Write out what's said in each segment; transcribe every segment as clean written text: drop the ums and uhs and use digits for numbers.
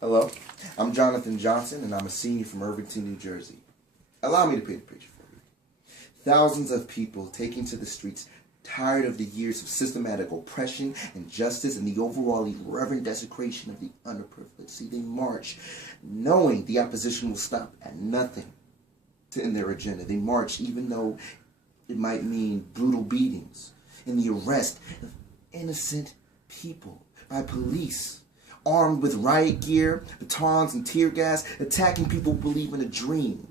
Hello, I'm Jonathan Johnson, and I'm a senior from Irvington, New Jersey. Allow me to paint the picture for you. Thousands of people taking to the streets, tired of the years of systematic oppression, injustice, and the overall irreverent desecration of the underprivileged. See, they march knowing the opposition will stop at nothing to end their agenda. They march even though it might mean brutal beatings and the arrest of innocent people by police, armed with riot gear, batons, and tear gas, attacking people who believe in a dream.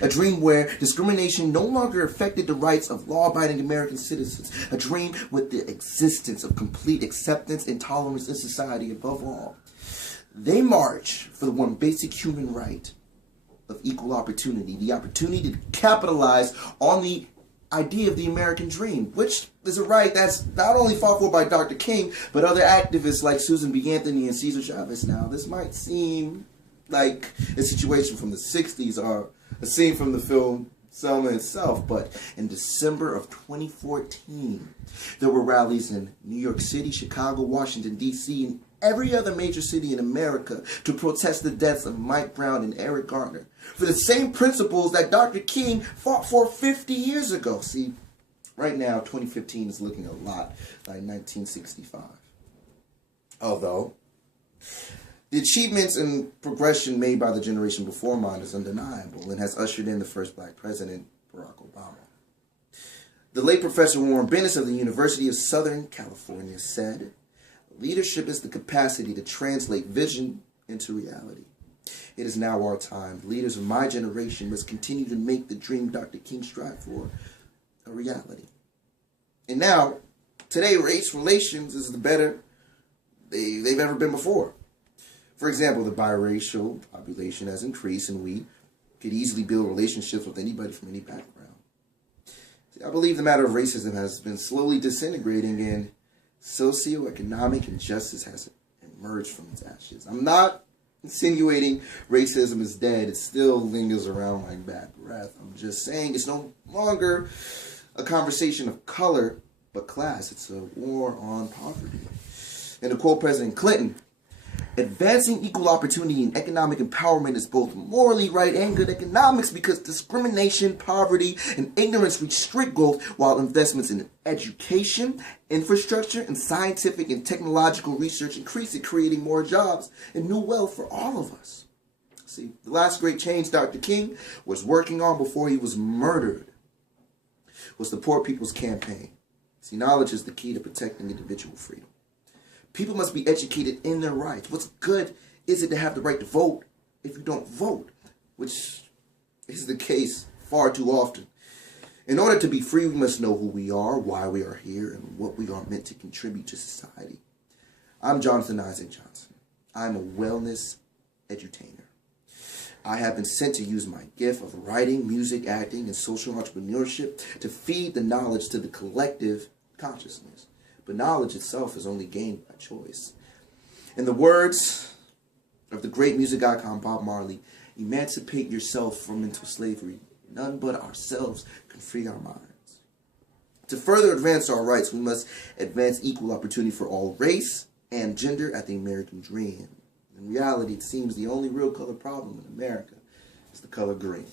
A dream where discrimination no longer affected the rights of law-abiding American citizens. A dream with the existence of complete acceptance and tolerance in society above all. They march for the one basic human right of equal opportunity. The opportunity to capitalize on the idea of the American dream, which is a right that's not only fought for by Dr. King, but other activists like Susan B. Anthony and Cesar Chavez. Now, this might seem like a situation from the 60s or a scene from the film Selma itself, but in December of 2014, there were rallies in New York City, Chicago, Washington, D.C., and every other major city in America to protest the deaths of Mike Brown and Eric Garner for the same principles that Dr. King fought for 50 years ago. See, right now, 2015 is looking a lot like 1965. Although, the achievements and progression made by the generation before mine is undeniable and has ushered in the first black president, Barack Obama. The late Professor Warren Bennis of the University of Southern California said, "Leadership is the capacity to translate vision into reality. It is now our time. The leaders of my generation must continue to make the dream Dr. King strived for a reality." And now, today, race relations is the better they've ever been before. For example, the biracial population has increased, and we could easily build relationships with anybody from any background. See, I believe the matter of racism has been slowly disintegrating, and socioeconomic injustice has emerged from its ashes. I'm not insinuating racism is dead. It still lingers around like bad breath. I'm just saying it's no longer a conversation of color, but class. It's a war on poverty. And to quote President Clinton, "Advancing equal opportunity and economic empowerment is both morally right and good economics because discrimination, poverty, and ignorance restrict growth while investments in education, infrastructure, and scientific and technological research increase it, creating more jobs and new wealth for all of us." See, the last great change Dr. King was working on before he was murdered was the Poor People's Campaign. See, knowledge is the key to protecting individual freedom. People must be educated in their rights. What's good is it to have the right to vote if you don't vote, which is the case far too often. In order to be free, we must know who we are, why we are here, and what we are meant to contribute to society. I'm Jonathan Isaac Johnson. I'm a wellness edutainer. I have been sent to use my gift of writing, music, acting, and social entrepreneurship to feed the knowledge to the collective consciousness. But knowledge itself is only gained by choice. In the words of the great music icon Bob Marley, "Emancipate yourself from mental slavery. None but ourselves can free our minds." To further advance our rights, we must advance equal opportunity for all race and gender at the American dream. In reality, it seems the only real color problem in America is the color green.